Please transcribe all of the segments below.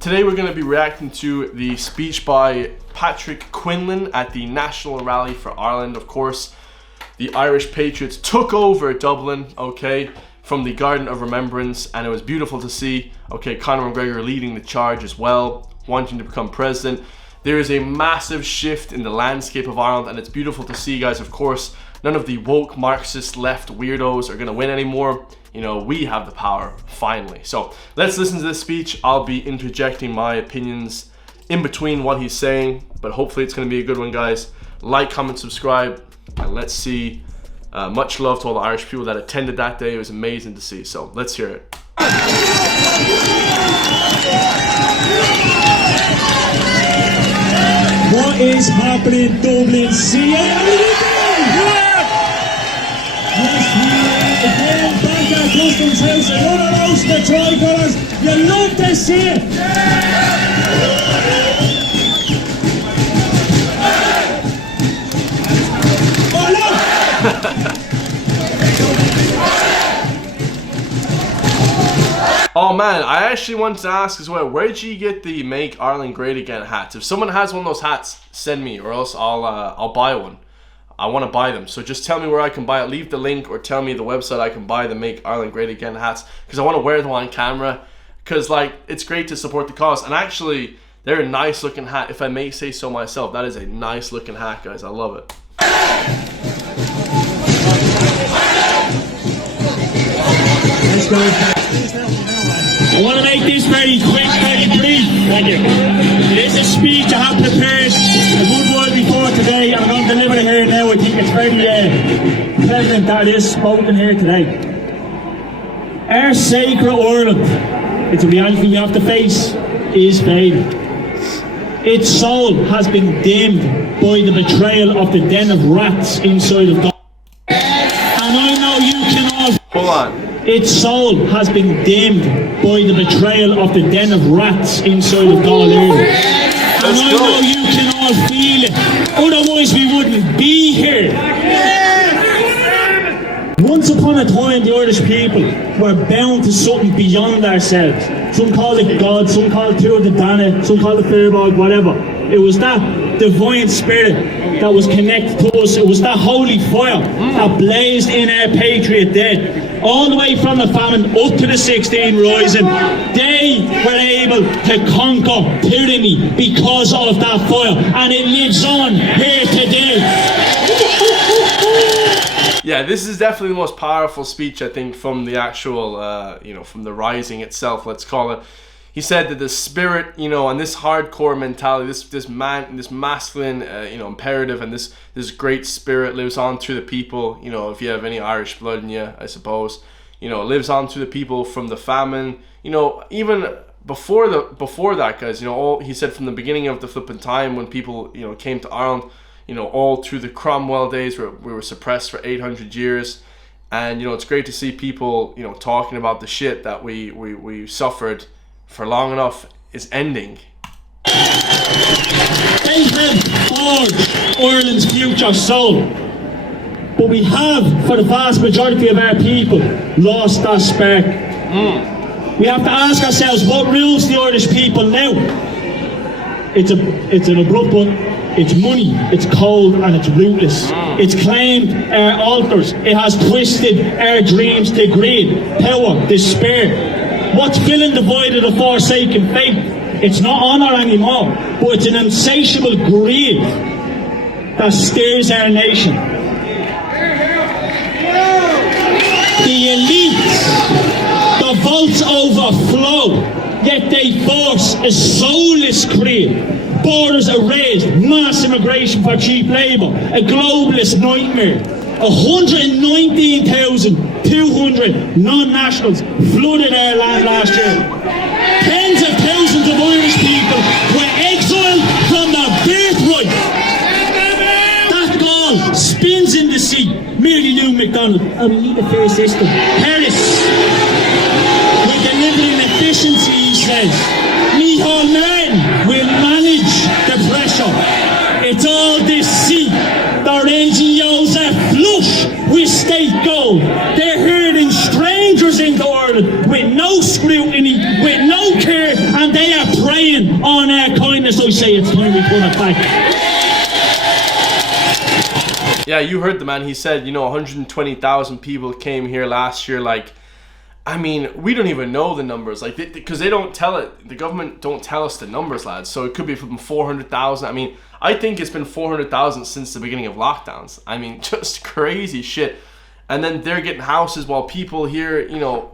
Today we're going to be reacting to the speech by Patrick Quinlan at the National Rally for Ireland. Of course, the Irish Patriots took over Dublin, okay, from the Garden of Remembrance, and it was beautiful to see, okay, Conor McGregor leading the charge as well, wanting to become president. There is a massive shift in the landscape of Ireland, and it's beautiful to see, guys. Of course, none of the woke Marxist left weirdos are going to win anymore. You know, we have the power, finally. So let's listen to this speech. I'll be interjecting my opinions in between what he's saying, but hopefully it's going to be a good one, guys. Like, comment, subscribe, and let's see. Much love to all the Irish people that attended that day. It was amazing to see. So let's hear it. What is happening in Dublin? See it? Yes, again, back at Customs House, another house the tricolours. You love to see it. Oh, look! Oh man, I actually wanted to ask as well, where did you get the Make Ireland Great Again hats? If someone has one of those hats, send me, or else I'll buy one. I want to buy them, so just tell me where I can buy it. Leave the link or tell me the website I can buy the Make Ireland Great Again hats, because I want to wear them on camera, because like it's great to support the cause. And actually, they're a nice looking hat, if I may say so myself. That is a nice looking hat, guys. I love it. Let's go. I want to make this very quick, very brief. Thank you. It is a speech I have prepared a good while before today. I'm going to deliver it here now. I think it's very pleasant that it is spoken here today. Our sacred Ireland, it's a reality we have to face, is failing. Its soul has been dimmed by the betrayal of the den of rats inside of God. And I know you can all... Hold on. Its soul has been dimmed by the betrayal of the den of rats inside of Cllr. And I know you can all feel it, otherwise we wouldn't be here. Once upon a time, the Irish people were bound to something beyond ourselves. Some call it God, some call it Cllr the Dana, some call it Firebog, whatever. It was that divine spirit that was connected to us. It was that holy fire that blazed in our patriot dead. All the way from the famine up to the 16 Rising, they were able to conquer tyranny because of that fire, and it lives on here today. Yeah, this is definitely the most powerful speech, I think, from the actual, from the Rising itself, let's call it. He said that the spirit, and this hardcore mentality, this masculine, imperative, and this great spirit lives on through the people. If you have any Irish blood in you, I suppose, lives on through the people from the famine. Even before that, guys. He said from the beginning of the flipping time when people, came to Ireland, all through the Cromwell days where we were suppressed for 800 years. And it's great to see people, talking about the shit that we suffered for long enough is ending. They have forged Ireland's future soul, but we have, for the vast majority of our people, lost that spark. We have to ask ourselves, what rules the Irish people now? It's an abrupt one. It's money, it's cold, and it's rootless. It's claimed our altars. It has twisted our dreams to greed, power, despair. What's filling the void of the forsaken faith? It's not honour anymore, but it's an insatiable greed that steers our nation. The elites, the votes overflow, yet they force a soulless creed. Borders are raised, mass immigration for cheap labour, a globalist nightmare. 119,200 non-nationals flooded our land last year. Tens of thousands of Irish people were exiled from their birthright. That gall spins in the sea. Merely Lou MacDonald. Oh, we need a fair system. Harris. We're delivering efficiency, he says. Micheál Martin will manage the pressure. It's all deceit. Their NGOs are flush with state gold. They're scrutiny, with no care, and they are preying on our kindness, I say it's time we put it back. Yeah, you heard the man. He said, 120,000 people came here last year. Like, I mean, we don't even know the numbers, like, because they don't tell it. The government don't tell us the numbers, lads. So it could be from 400,000. I mean, I think it's been 400,000 since the beginning of lockdowns. I mean, just crazy shit. And then they're getting houses while people here,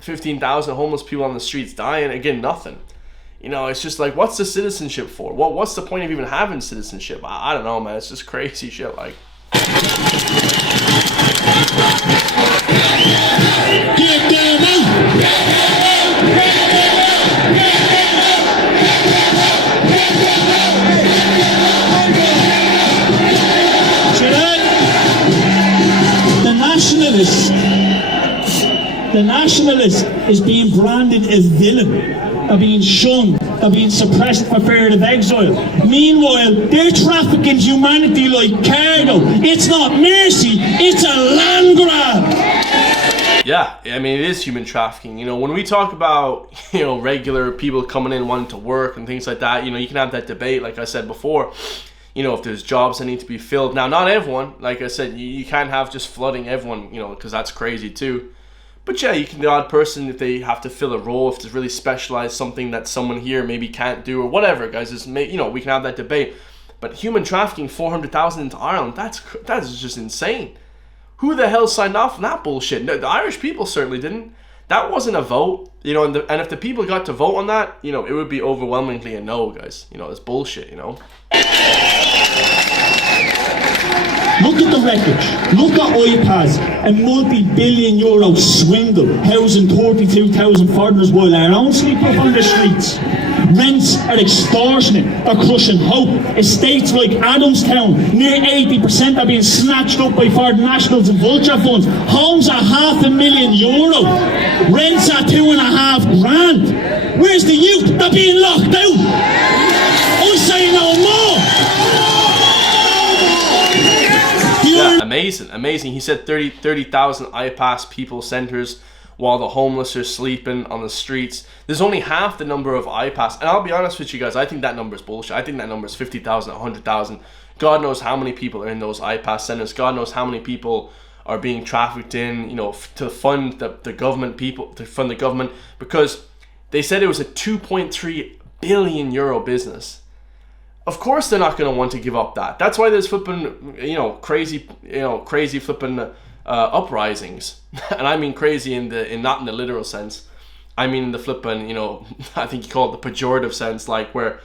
15,000 homeless people on the streets dying. Again, nothing. It's just like, what's the citizenship for? What's the point of even having citizenship? I don't know, man. It's just crazy shit, like. Get down, man. See that? The nationalist is being branded as villain. They're being shunned. They're being suppressed for fear of exile. Meanwhile, they're trafficking humanity like cargo. It's not mercy, it's a land grab. Yeah, I mean, it is human trafficking. When we talk about, regular people coming in wanting to work and things like that, you can have that debate, like I said before, if there's jobs that need to be filled. Now, not everyone, like I said, you can't have just flooding everyone, because that's crazy too. But yeah, you can, the odd person, if they have to fill a role, if it's really specialized, something that someone here maybe can't do or whatever, guys, we can have that debate. But human trafficking, 400,000 into Ireland, that is just insane. Who the hell signed off on that bullshit? No, the Irish people certainly didn't. That wasn't a vote, and if the people got to vote on that, it would be overwhelmingly a no, guys. It's bullshit, Look at the wreckage. Look at iPads, a multi-billion euro swindle, housing 32,000 foreigners while our own sleep up on the streets. Rents are extortionate. They're crushing hope. Estates like Adamstown, near 80% are being snatched up by foreign nationals and vulture funds. Homes are €500,000. Rents are $2,500. Where's the youth? They're being locked out. I say no more. Yeah, amazing. He said 30,000 iPass people centers while the homeless are sleeping on the streets. There's only half the number of iPass. And I'll be honest with you guys, I think that number is bullshit. I think that number is 50,000, 100,000. God knows how many people are in those iPass centers. God knows how many people are being trafficked in, to fund the government because they said it was a 2.3 billion euro business. Of course they're not going to want to give up that. That's why there's flipping, crazy flipping uprisings. And I mean crazy not in the literal sense. I mean in the flipping, I think you call it the pejorative sense, like where,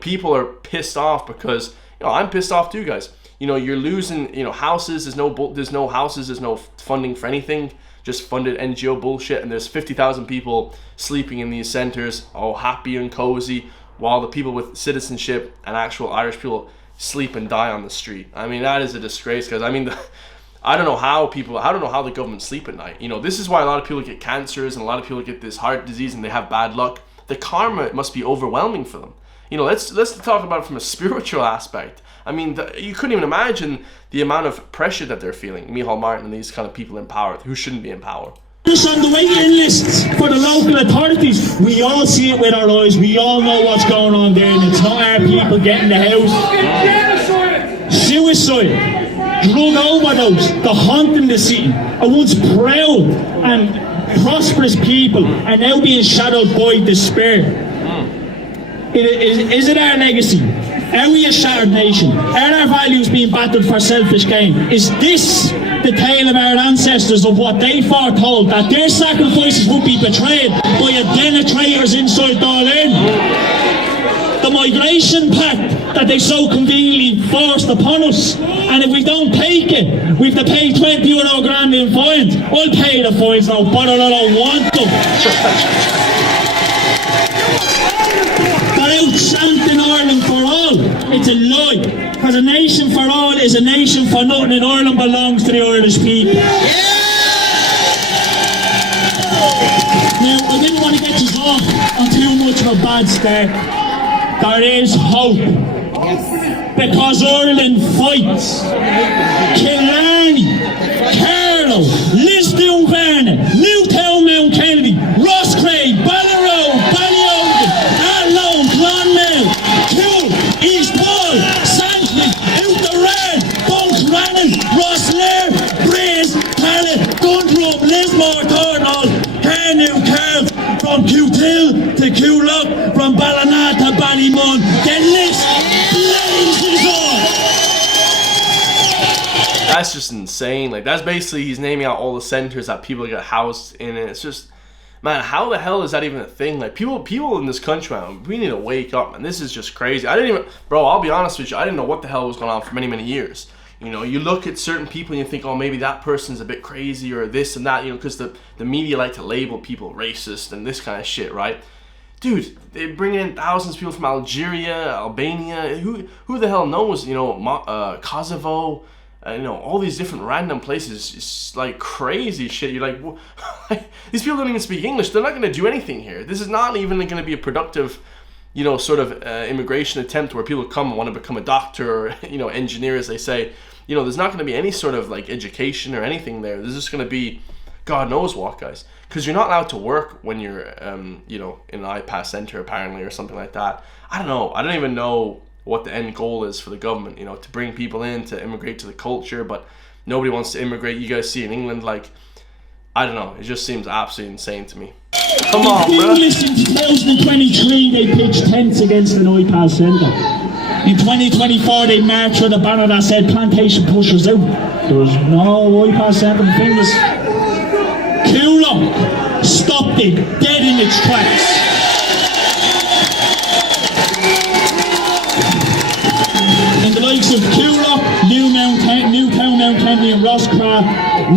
people are pissed off because, I'm pissed off too, guys. You're losing, houses. There's no houses. There's no funding for anything. Just funded NGO bullshit. And there's 50,000 people sleeping in these centers, all happy and cozy, while the people with citizenship and actual Irish people sleep and die on the street. I mean, that is a disgrace, guys. I mean, I don't know how the government sleep at night. This is why a lot of people get cancers and a lot of people get this heart disease and they have bad luck. The karma must be overwhelming for them. Let's talk about it from a spiritual aspect. I mean, you couldn't even imagine the amount of pressure that they're feeling. Micheál Martin and these kind of people in power who shouldn't be in power. Just on the waiting lists for the local authorities. We all see it with our eyes. We all know what's going on there, and it's not our people getting the house. Suicide, drug overdose, the haunting the city. A once proud and prosperous people are now being shadowed by despair. Is it our legacy? Are we a shattered nation? Are our values being battered for selfish gain? Is this the tale of our ancestors of what they foretold, that their sacrifices would be betrayed by a den of traitors inside Cllr? The migration pact that they so conveniently forced upon us, and if we don't take it, we have to pay 20 euro grand in fines. I'll pay the fines now, but I don't want them. They're out chanting Ireland for all. It's a lie. Because a nation for all is a nation for nothing, and Ireland belongs to the Irish people. Now, I didn't want to get you off on too much of a bad start. There is hope. Because Ireland fights. Killarney, Carlow, Lisdoonvarna, Newtown, Mount Kennedy, Rosscraig, Ballarroad, Ballyogan, Athlone, Clonmel, Ballymun. The list blazes on. That's just insane. Like, that's basically, he's naming out all the centers that people get housed in, and it's just, man, how the hell is that even a thing? Like, people in this country, man, we need to wake up, man. This is just crazy. I didn't even, bro, I'll be honest with you, I didn't know what the hell was going on for many, many years. You know, you look at certain people and you think, oh, maybe that person's a bit crazy or this and that, you know, because the media like to label people racist and this kind of shit, right? Dude, they bring in thousands of people from Algeria, Albania, who the hell knows, you know, Kosovo, you know, all these different random places. It's like crazy shit. You're like, these people don't even speak English. They're not going to do anything here. This is not even going to be a productive, you know, sort of immigration attempt where people come and want to become a doctor or, you know, engineer, as they say. You know, there's not going to be any sort of like education or anything there. There's just going to be God knows what, guys. Because you're not allowed to work when you're, you know, in an IPAS center apparently or something like that. I don't know. I don't even know what the end goal is for the government, you know, to bring people in, to immigrate to the culture, but nobody wants to immigrate. You guys see in England, like, I don't know, it just seems absolutely insane to me. Come on, bro. In 2023, they pitched tents against an IPAS centre. In 2024, they marched with a banner that said plantation pushers out. There was no IPAS centre in this. Cllr stopped it dead in its tracks. And the likes of Cllr, Newtown, Mount Kennedy and Rosscraft,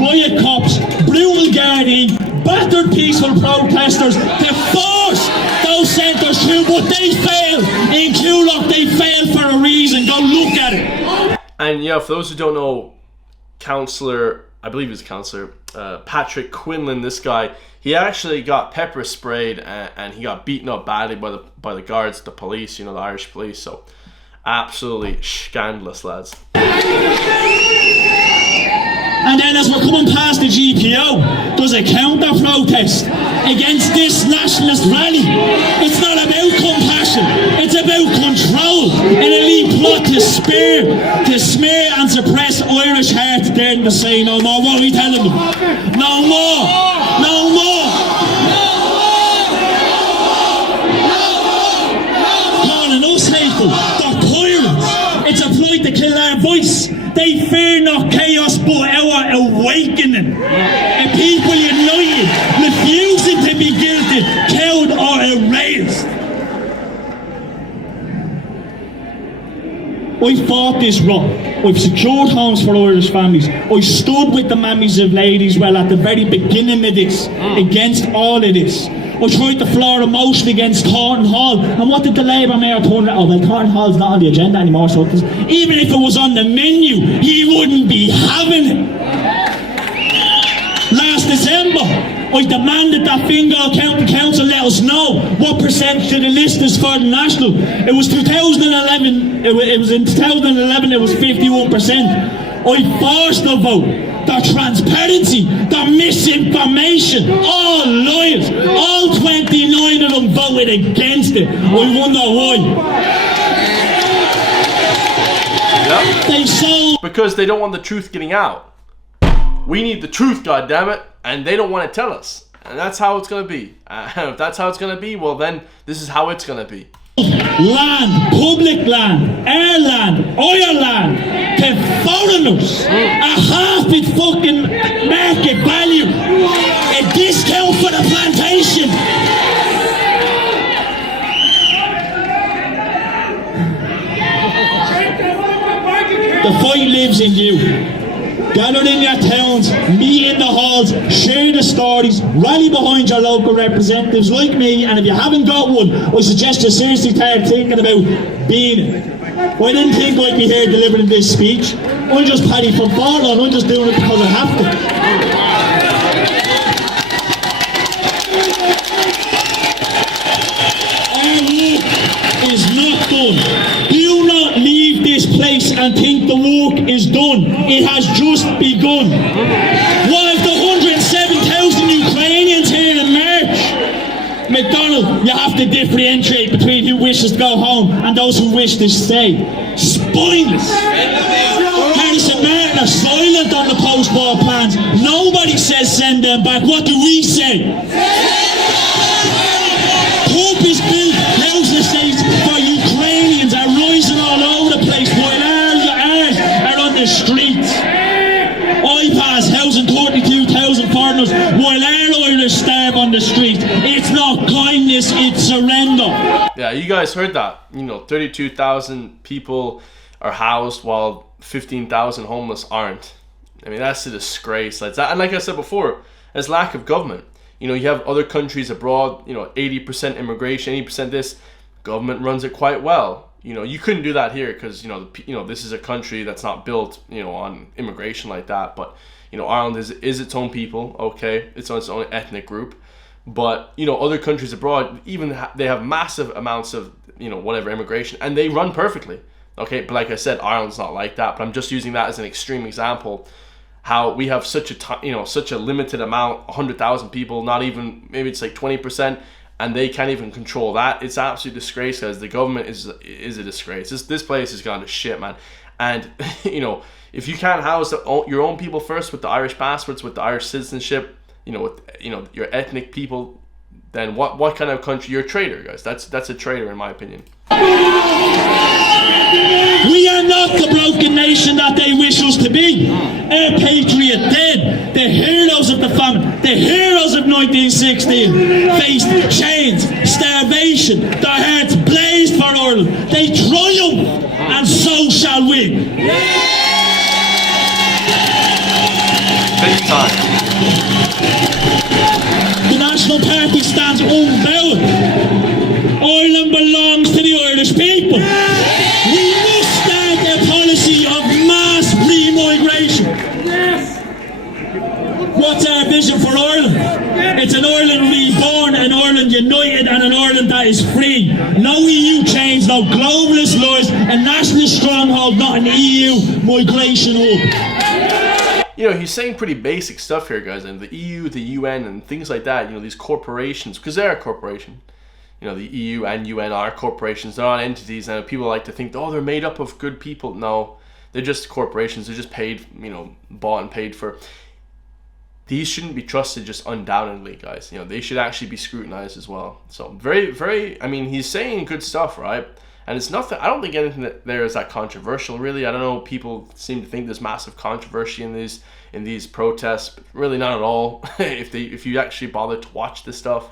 riot cops, brutal guarding, battered peaceful protesters to force those centres through, but they failed. In Cllr, they failed for a reason. Go look at it. And yeah, for those who don't know, Councillor, I believe he's a councillor, Patrick Quinlan, this guy, he actually got pepper sprayed and he got beaten up badly by the guards, the police, you know, the Irish police. So absolutely scandalous, lads. And then as we're coming past the GPO, there's a counter protest against this nationalist rally. It's not about compassion, it's about control. An elite plot to smear and suppress Irish hearts. They're to say no more. What are we telling them? No more! No more! Calling us hateful, they're tyrants. It's a plight to kill our voice. They fear not chaos but our awakening. A people united, refusing to be guilty, killed or erased. I fought this wrong. I've secured homes for Irish families. I stood with the mammies of ladies well at the very beginning of this, against all of this. I tried to floor a motion against Thornton Hall, and what did the Labour Mayor turn around? Oh, well, Thornton Hall's not on the agenda anymore, so even if it was on the menu, he wouldn't be having it. Last December, I demanded that Fingal County Council let us know what percentage of the list is for the National. It was 2011, it was in 2011, it was 51%. I forced the vote. The transparency, the misinformation, all liars, all 29 of them voted against it. I wonder why. Yep. They sold. Because they don't want the truth getting out. We need the truth, goddammit, and they don't want to tell us. And that's how it's going to be. If that's how it's going to be, well then, this is how it's going to be. Land, public land, air land, oil land, to foreigners, a half its fucking market value, a discount for the plantation. The fight lives in you. Gather in your towns, meet in the halls, share the stories, rally behind your local representatives like me, and if you haven't got one, I suggest you seriously start thinking about being it. I didn't think I'd be here delivering this speech. I'm just Paddy from Portland, I'm just doing it because I have to. Our work is not done. Do not leave this place and think the work is done. It has just begun. What of the 107,000 Ukrainians here in March? McDonald, you have to differentiate between who wishes to go home and those who wish to stay. Spineless. Harrison Martin are silent on the post-war plans. Nobody says send them back. What do we say? Hope is built housing estates for you you guys heard that. 32,000 people are housed while 15,000 homeless aren't. I mean, that's a disgrace. And like I said before, there's lack of government. You have other countries abroad, 80% immigration, 80% this. Government runs it quite well. You couldn't do that here because, this is a country that's not built, on immigration like that. But, Ireland is its own people, okay? It's on its own ethnic group. But, other countries abroad, even they have massive amounts of, whatever immigration, and they run perfectly, okay? But like I said, Ireland's not like that. But I'm just using that as an extreme example, how we have such a limited amount, 100,000 people, not even, maybe it's like 20%, and they can't even control that. It's absolute disgrace, guys. The government is a disgrace. This place has gone to shit, man. And, if you can't house your own people first with the Irish passports, with the Irish citizenship, with your ethnic people, then what kind of country? You're a traitor, guys. That's a traitor in my opinion. We are not the broken nation that they wish us to be. Our patriot dead, the heroes of the famine, the heroes of 1916, faced chains, starvation, their hearts blazed for Ireland. They triumphed, and so shall we. Big time. The National Party stands unbowed. Ireland belongs to the Irish people. We must start a policy of mass re-migration. What's our vision for Ireland? It's an Ireland reborn, an Ireland united, and an Ireland that is free. No EU chains, no globalist laws, a nationalist stronghold, not an EU migration hub. He's saying pretty basic stuff here, guys, and the EU, the UN, and things like that. These corporations, because they're a corporation. The EU and UN are corporations. They're not entities, and people like to think, they're made up of good people. No, they're just corporations. They're just paid, bought and paid for. These shouldn't be trusted just undoubtedly, guys. They should actually be scrutinized as well. So very, very, he's saying good stuff, right? And it's nothing, I don't think anything that there is that controversial, really. I don't know, people seem to think there's massive controversy in these protests, but really not at all, if you actually bother to watch this stuff.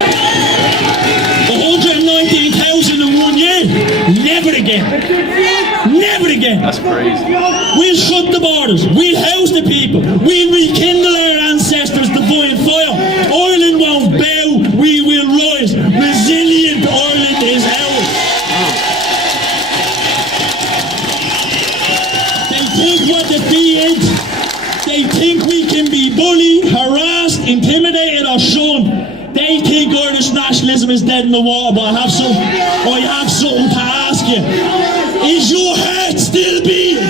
119,000 in 1 year? Never again. Never again. That's crazy. We'll shut the borders. We'll house the people. We'll rekindle our ancestors' divine fire. Ireland won't bow. We will rise. Resilient Ireland is ours. They think we're defeated. They think we can be bullied, harassed, intimidated, or shunned. They think Irish nationalism is dead in the water, but I have something to ask you. Is your heart still beating?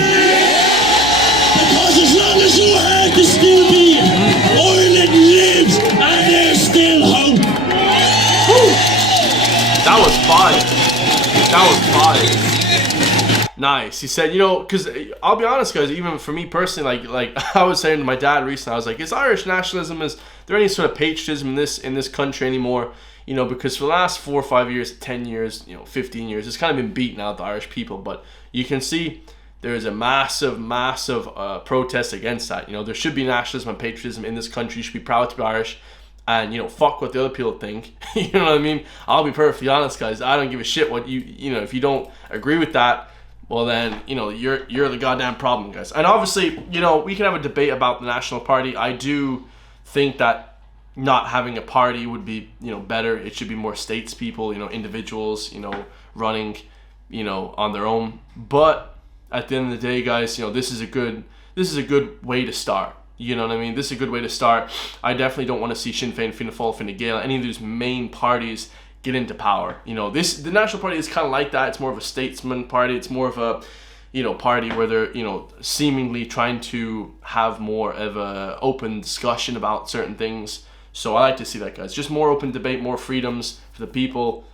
Because as long as your heart is still beating, Ireland lives and there's still hope. That was fire. Nice. He said, because I'll be honest, guys, even for me personally, like I was saying to my dad recently, I was like, is Irish nationalism, is there any sort of patriotism in this country anymore? Because for the last 4 or 5 years, 10 years, 15 years, it's kind of been beaten out, the Irish people. But you can see there is a massive protest against that. There should be nationalism and patriotism in this country. You should be proud to be Irish. And, fuck what the other people think. You know what I mean? I'll be perfectly honest, guys. I don't give a shit what if you don't agree with that, well then, you're the goddamn problem, guys. And obviously, we can have a debate about the National Party. I do think that not having a party would be, better. It should be more statespeople, individuals, running, on their own. But at the end of the day, guys, this is a good way to start. You know what I mean? This is a good way to start. I definitely don't want to see Sinn Féin, Fianna Fáil, Fine Gael, any of these main parties get into power. The National Party is kind of like that. It's more of a statesman party. It's more of a, party where they're, seemingly trying to have more of a open discussion about certain things. So I like to see that, guys. Just more open debate, more freedoms for the people.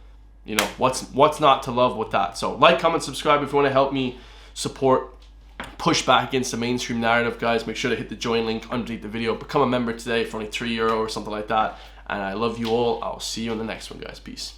What's not to love with that. So like, comment, subscribe if you want to help me support, push back against the mainstream narrative, guys. Make sure to hit the join link underneath the video. Become a member today for only €3 or something like that. And I love you all. I'll see you in the next one, guys. Peace.